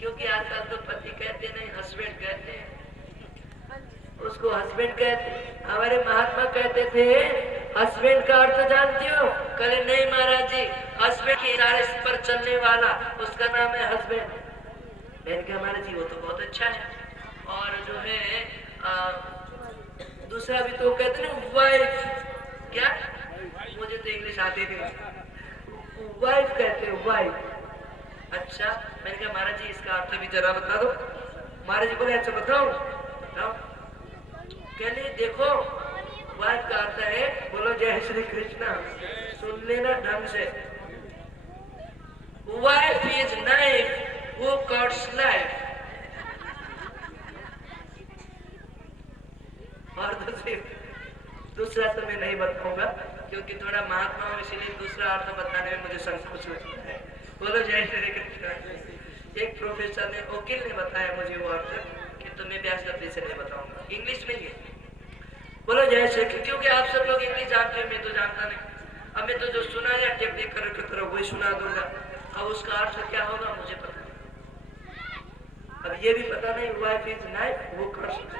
क्योंकि आजकल तो पति कहते नहीं, हस्बैंड कहते हैं, उसको हस्बैंड कहते। हमारे महात्मा कहते थे हस्बैंड का अर्थ जानती हो? कहे नहीं महाराज जी, हस्बैंड के इशारे पर चलने वाला उसका नाम है हस्बैंड। मैंने कहा महाराज जी वो तो बहुत अच्छा है। और जो है दूसरा भी तो कहते ना वाइफ, क्या? मुझे तो इंग्लिश आती नहीं, वाइफ कहते हो, वाइफ। अच्छा, मैंने कहा महाराज जी इसका अर्थ भी जरा बता दो। महाराज जी बोले अच्छा बताओ बताओ। कहने देखो वाइफ का अर्थ है, बोलो जय श्री कृष्णा, सुन लेना ढंग से। Wife is knife who cuts life. और दूसरा तो मैं नहीं बताऊंगा क्योंकि थोड़ा महात्मा हूं, इसीलिए दूसरा अर्थ बताने में मुझे संकोच होता है। बोलो जय श्री कृष्ण। एक प्रोफेसर ने, वकील ने बताया मुझे वो अर्थ कि तुम्हें ब्याज दफे से नहीं बताऊंगा, इंग्लिश में ही। बोलो जय श्री कृष्ण। क्योंकि आप सब लोग इंग्लिश जानते हो, मैं तो जानता नहीं। अब मैं तो जो सुना या टेप देख कर वही सुना दूंगा। अब उसका अर्थ क्या होगा मुझे पता नहीं। अब ये भी पता नहीं वाइफ इज नाइफ वो कर सकते,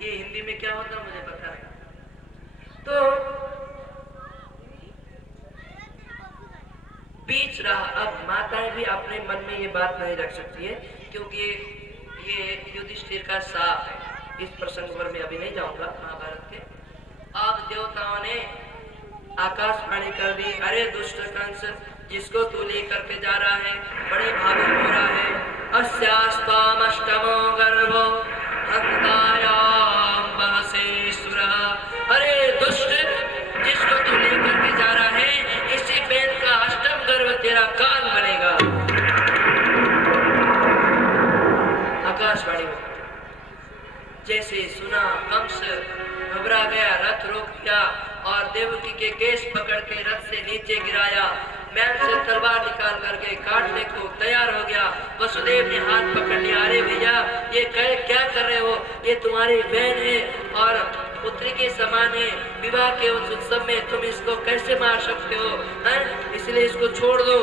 ये हिंदी में क्या होता मुझे पता नहीं। तो बीच रहा। अब माताएं भी अपने मन में ये बात नहीं रख सकती है क्योंकि ये युधिष्ठिर का साप है। इस प्रसंग पर मैं अभी नहीं जाऊंगा महाभारत के। अब देवताओं ने आकाशवाणी कर दी, अरे दुष्ट कंस जिसको तू लेकर के जा रहा है बड़े भावुक हो रहा है। अस्यास्त्वाम अष्टमो गर्भो हंतायाम बहसे सुरः। अरे दुष्ट जिसको तू लेकर के जा रहा है इसी पेट का अष्टम गर्भ तेरा काल बनेगा। आकाशवाणी जैसे सुना कंस घबरा गया, रथ रोक दिया और देवकी के केस पकड़ के रथ से नीचे गिराया। मैल से तलवार निकाल करके काटने को तैयार हो गया। वसुदेव ने हाथ पकड़ लिया, अरे भैया ये क्या कर रहे हो, ये तुम्हारी बहन है और पुत्री के समान है, विवाह के उस उत्सव में तुम इसको कैसे मार सकते हो, इसलिए इसको छोड़ दो।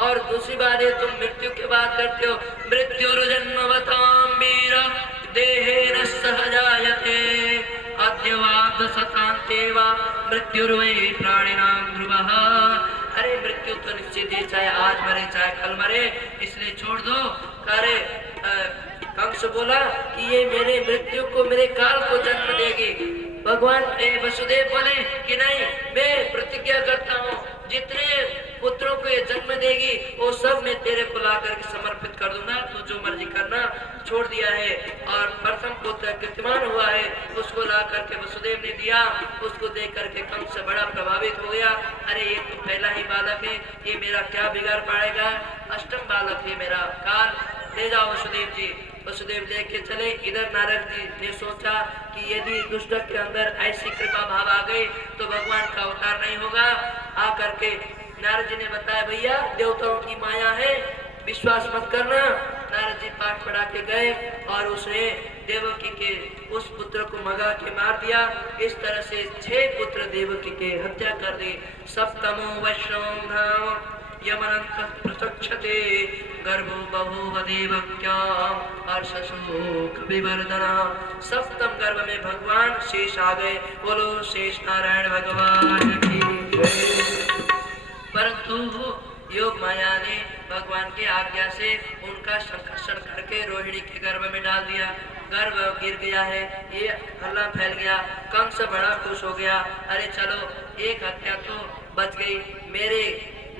और दूसरी बात है तुम मृत्यु की बात करते हो, मृत्युर्जन्मवतां वीर देहेन सहजायते अद्यवाद सतान्ते वा मृत्युर्वै प्राणिनां ध्रुवः। अरे मृत्यु तो निश्चित है, चाहे आज मरे चाहे कल मरे, इसलिए छोड़ दो। अरे कंस बोला कि ये मेरे मृत्यु को, मेरे काल को जन्म देगी। भगवान वसुदेव बोले कि नहीं, मैं प्रतिज्ञा करता हूँ जितने पुत्रों को ये जन्म देगी वो सब मैं तेरे को ला करके समर्पित कर दूंगा, तू जो मर्जी करना। छोड़ दिया है और प्रथम पुत्र कीर्तिमान हुआ है उसको ला करके वसुदेव ने दिया। उसको देख करके कंस बड़ा प्रभावित हो गया, अरे ये तो पहला ही बालक है, ये मेरा क्या बिगाड़ पाएगा, अष्टम बालक है मेरा, काल ले जाओ वसुदेव जी। वसुदेव लेके चले। इधर नारद जी ने सोचा कि यदि दुष्ट के अंदर ऐसी कृपा भाव आ गई तो भगवान का अवतार नहीं होगा। आ करके नारद जी ने बताया भैया देवताओं की माया है, विश्वास मत करना। नारद जी पाठ पढ़ा के गए और उसने देवकी के उस पुत्र को मगा के मार दिया। इस तरह से 6 पुत्र देवकी के हत्या कर दी। सप्तमो वैष्णव धाम यमनंत प्रचक्षते गर्भो बभूव देवक्याम हर्षशोक विवर्धना। सप्तम गर्भ में भगवान शेष आ गए। बोलो शेष नारायण भगवान की जय। परंतु योग माया ने भगवान की आज्ञा से उनका संकर्षण करके रोहिणी के गर्भ में डाल दिया। गर्भ गिर गया है, ये हल्ला फैल गया। कंस बड़ा खुश हो गया, अरे चलो एक हत्या तो बच गई। मेरे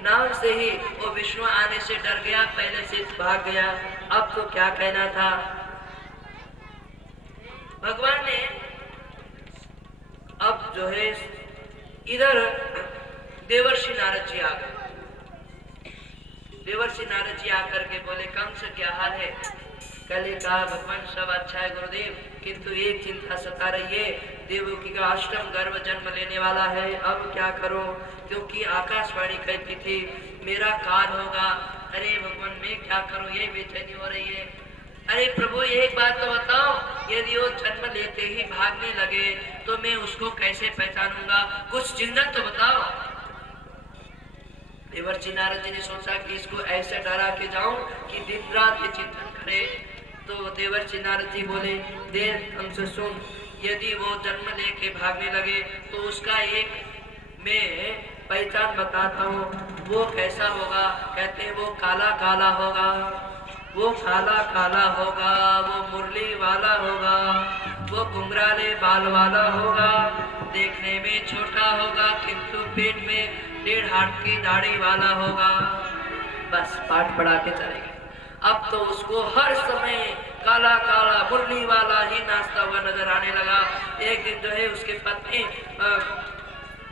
नाम से ही वो विष्णु आने से डर गया, पहले से भाग गया, अब तो क्या कहना था। भगवान ने अब जो है इधर देवर्षि नारद जी आ गए। देवर्षि नारद जी आकर के बोले कंस क्या हाल है। कल कहा भगवान सब अच्छा है गुरुदेव, किंतु एक चिंता सता रही है, देवकी का अष्टम गर्भ जन्म लेने वाला है, अब क्या करूं, क्योंकि आकाशवाणी कहती थी मेरा काल होगा। अरे भगवान मैं क्या करूं, ये बेचैनी हो रही है। अरे प्रभु एक बात तो बताओ, यदि वो जन्म लेते ही भागने लगे तो मैं उसको कैसे पहचानूंगा, कुछ चिन्ह तो बताओ। देवर्षि नारद जी ने सोचा कि इसको ऐसे डरा के जाऊं कि दिन रात ये चिंतन करे। तो देवर्षि नारद जी बोले, देव हमसे सुन, यदि वो जन्म लेके भागने लगे तो उसका एक मैं पहचान बताता हूँ, वो कैसा होगा। कहते हैं वो काला काला होगा, वो काला काला होगा, वो मुरली वाला होगा, वो घुंघराले बाल वाला होगा, देखने में छोटा होगा किंतु पेट में 1.5 हाथ की दाढ़ी वाला होगा। बस पाठ पढ़ा के चलेंगे। अब तो उसको हर समय काला काला मुरली वाला ही नाचता हुआ नजर आने लगा। एक दिन जो है उसके पत्नी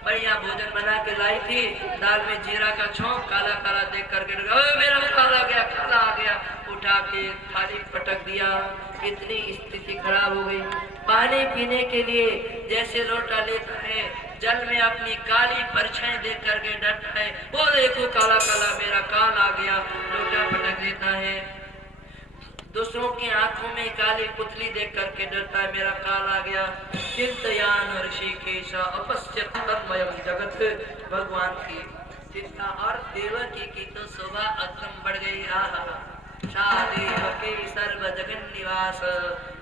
बढ़िया भोजन बना के लाई थी, दाल में जीरा का छौंक, काला काला देख करके मेरा काला गया, काला आ गया, उठा के थाली पटक दिया। इतनी स्थिति खराब हो गई। पानी पीने के लिए जैसे लोटा लेता है, जल में अपनी काली परछाई देख करके डरता है, वो देखो काला काला मेरा काल आ गया, लोटा पटक देता है। दूसरों की आंखों में काली पुतली देख करके डरता है, मेरा काल आ गया। चिंतयान ऋषिकेश अपश्यत तन्मयम् जगत, भगवान की चिंता। और देवकी की तो शोभा एकदम बढ़ गई। देवकी सर्व जगन निवास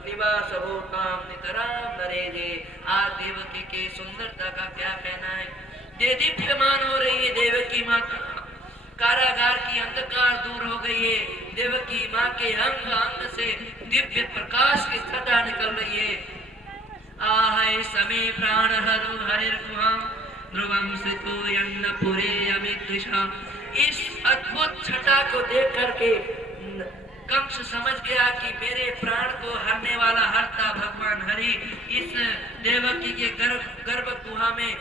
निवास भूताम नितराम नरेजे। आज देवकी की सुंदरता का क्या कहना है। दीप्यमान हो रही है देवकी माता, कारागार की अंधकार दूर हो गई है। देवकी माँ के अंग अंग से दिव्य प्रकाश की छटा निकल रही है। आहे समे प्राण हरु हरिर्गुहां ध्रुवं सितो यन्नपुरे अमितृषा। इस अद्भुत छटा को देख करके कंस समझ गया कि मेरे प्राण को हरने वाला हरता भगवान हरि इस देवकी के गर्भ गुहा में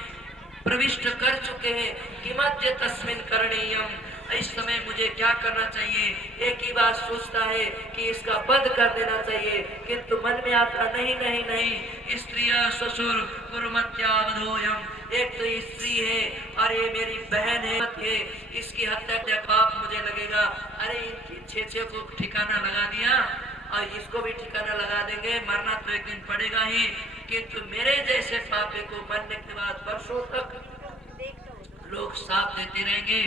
प्रविष्ट कर चुके हैं। किमद्य तस्मिन् करणीयम्, इस समय मुझे क्या करना चाहिए। एक ही बात सोचता है कि इसका बंद कर देना चाहिए, किंतु मन में आता नहीं नहीं नहीं, स्त्री ससुर कुर्मत्यावधोयम्। एक तो स्त्री है और ये मेरी बहन है, इसकी हत्या का पाप मुझे लगेगा। अरे इनकी 6 को ठिकाना लगा दिया और इसको भी ठिकाना लगा देंगे, मरना तो एक दिन पड़ेगा ही, किंतु मेरे जैसे पापी को मरने के बाद वर्षों तक लोग साथ देते रहेंगे,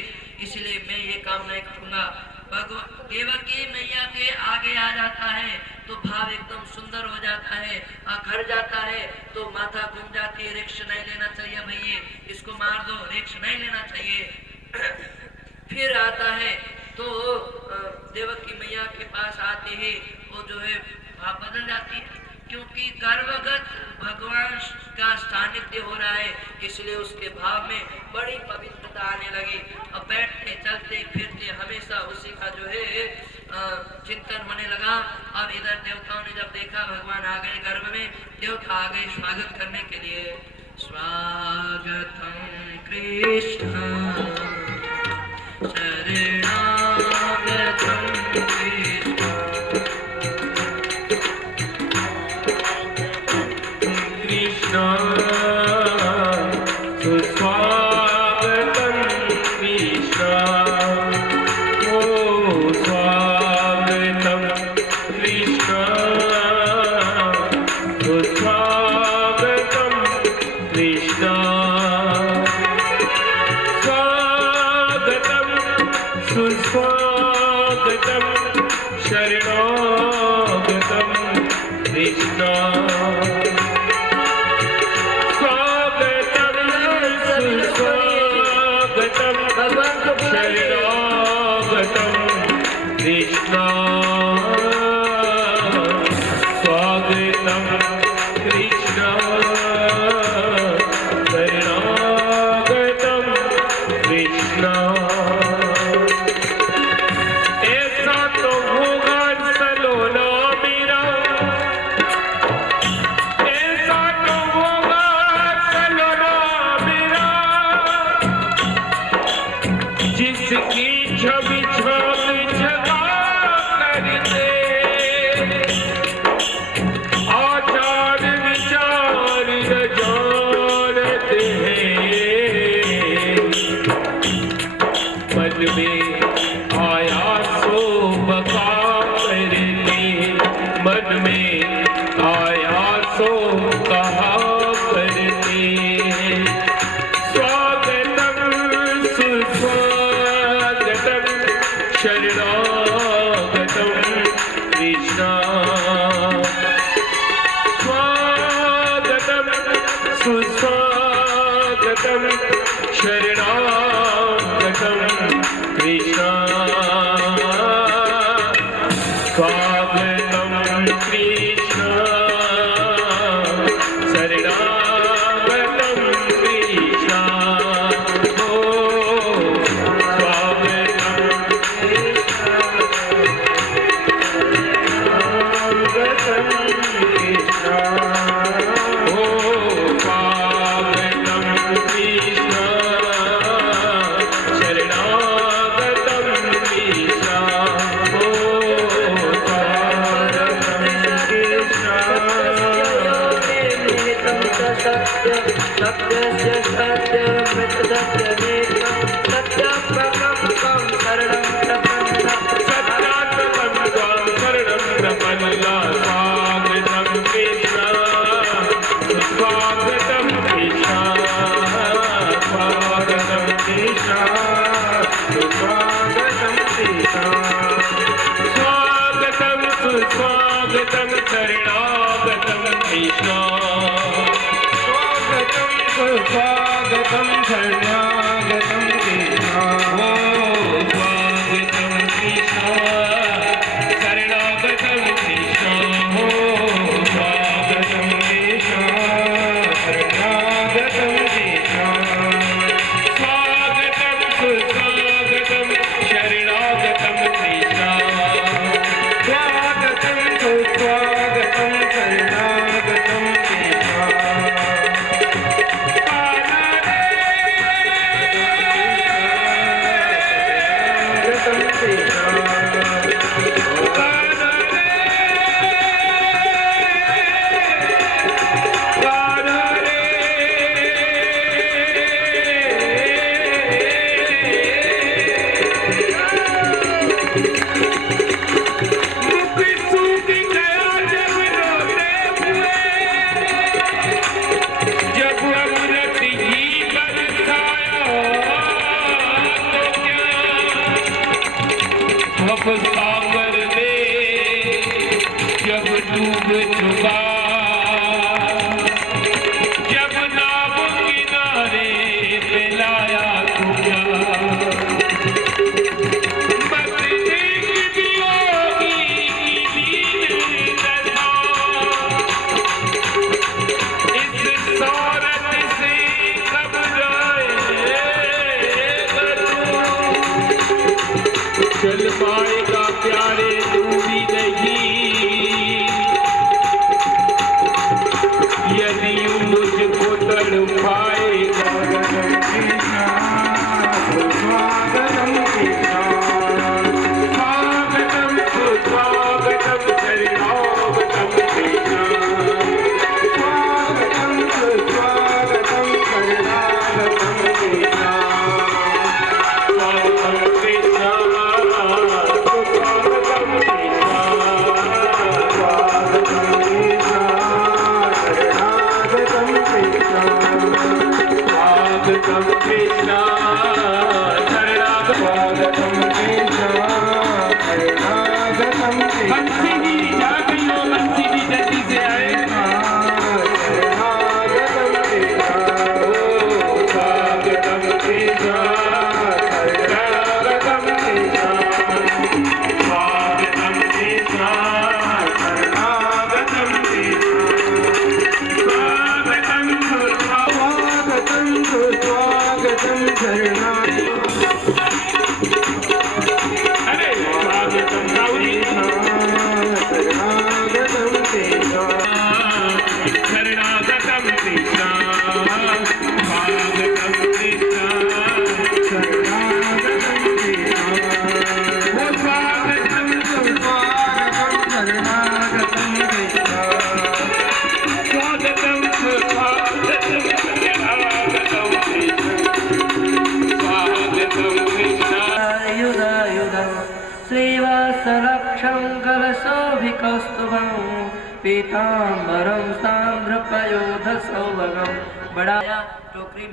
इसलिए मैं ये काम नहीं करूंगा। भगवान देवकी मैया के आगे आ जाता है तो भाव एकदम सुंदर हो जाता है, और घर जाता है तो माथा घूम जाती है, रिक्श नहीं लेना चाहिए भैया, इसको मार दो, रिक्श नहीं लेना चाहिए। फिर आता है तो देवकी मैया के पास आते ही वो जो है भाव बदल जाती है, क्योंकि गर्भगत भगवान का सानिध्य हो रहा है, इसलिए उसके भाव में बड़ी पवित्रता आने लगी। अब बैठते चलते फिरते हमेशा उसी का जो है चिंतन होने लगा। अब इधर देवताओं ने जब देखा भगवान आ गए गर्भ में, देवता आ गए स्वागत करने के लिए। स्वागतम कृष्ण शरणागतम कृष्ण स्वागतम सुस्वागतम शरणागतं कृष्ण स्वागतं सुस्वागतं शरणागतं कृष्ण स्वागतं कृष्ण शरणागतं कृष्ण ओ स्वागतं सत्यस्य सत्यमृतसत्यमेकं सत्यात्मकं त्वं शरणं प्रपन्नः सत्यात्मकं त्वां शरणं प्रपन्नः स्वागतं कृष्ण स्वागतं कृष्ण स्वागतं कृष्ण स्वागतं कृष्ण स्वागतं सुस्वागतं शरणागतं कृष्ण स्वागतं शरणागतं कृष्ण ओ स्वागतं कृष्ण शरणागतं कृष्ण ओ स्वागतं कृष्ण शरणागतं कृष्ण स्वागतं सुस्वागतं शरणागतं कृष्ण स्वागतं सुस्वागतं शरणागतं कृष्ण सागर में जब डूब चुका जब नाव किनारे पे लाया तुझा मरने की भी होगी नींद नशा इस शौरत से कब जाएगा चल पाएगा प्यारे तू भी नहीं यदि मुझको तड़पाएगा स्वागतं कृष्ण स्वागतं सुस्वागतं शरणागतं कृष्ण स्वागतं सुस्वागतं शरणागतं कृष्ण स्वागतं कृष्ण कौस्तुभं पीताम्बरं सांद्रपयोधसौभगं बढ़ाया टोकरी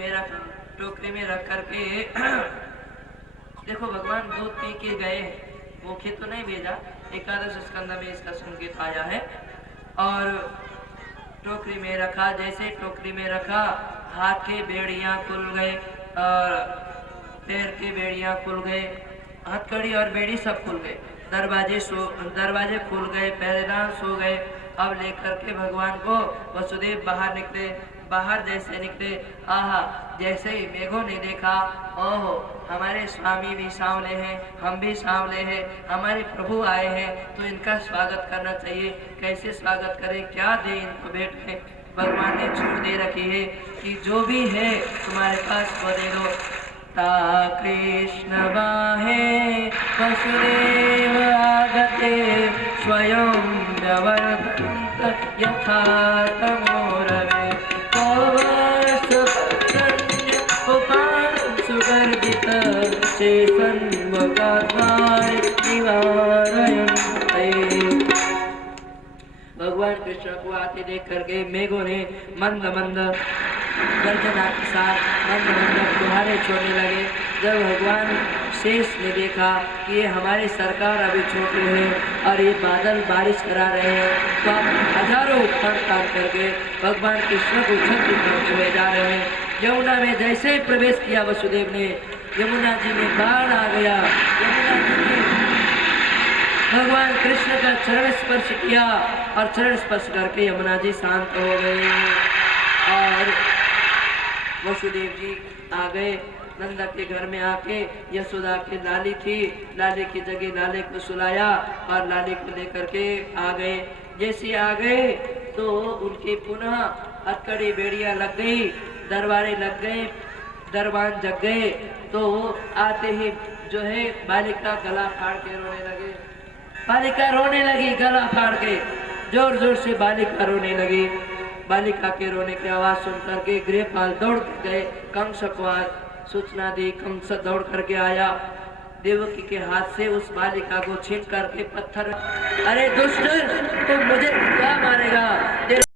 में रख करके देखो भगवान दूध पी के गए, भूखे तो नहीं भेजा। एकादश स्कंद में इसका संकेत आया है। और टोकरी में रखा, जैसे टोकरी में रखा हाथ के बेड़ियां खुल गए और पैर के बेड़ियां खुल गए, हथकड़ी और बेड़ी सब खुल गए, दरवाजे खुल गए, पहरेदार सो गए। अब लेकर के भगवान को वसुदेव बाहर निकले। बाहर जैसे निकले, आहा, जैसे ही मेघों ने देखा, ओहो, हमारे स्वामी भी सांवले हैं, हम भी सांवले हैं, हमारे प्रभु आए हैं, तो इनका स्वागत करना चाहिए। कैसे स्वागत करें, क्या दे इनको भेंट में? भगवान ने छूट दे रखी है कि जो भी है तुम्हारे पास वो दे दो। ता कृष्ण वाहे वसुदेव आगते स्वयं व्यवर्धन्त यथा तमोरवे सुगर्भित चेतन भगवान कृष्ण को आते देख करके मेघों ने मंद मंद गर्जना के साथ मंद मंद फुहारे छोड़ने लगे। जब भगवान शेष ने देखा कि ये हमारी सरकार अभी छोटे हैं और ये बादल बारिश करा रहे हैं, तो आप हजारों फन काट करके भगवान कृष्ण को छत्र करते हुए जा रहे हैं। यमुना में जैसे ही प्रवेश किया वसुदेव ने, यमुना जी में बाढ़ आ गया। यमुना जी ने भगवान कृष्ण का चरण स्पर्श किया और चरण स्पर्श करके यमुना जी शांत हो गए। और वसुदेव जी आ गए नंदा के घर में। आके यशोदा की लाली थी, लाली की जगह लाले को सुलाया और लाली को लेकर के आ गए। जैसे आ गए तो उनके पुनः हथकड़ी बेड़ियां लग गई, दरबारे लग गए, दरबान जग गए। तो आते ही जो है बालिका गला फाड़ के रोने लगे। बालिका रोने लगी, गला फाड़ के जोर जोर से बालिका रोने लगी। बालिका के रोने की आवाज सुन करके गृहपाल दौड़ के गए, कंस को सूचना दी। कंस दौड़ करके आया, देवकी के हाथ से उस बालिका को छीन करके पत्थर, अरे दुष्ट, तुम मुझे क्या मारेगा?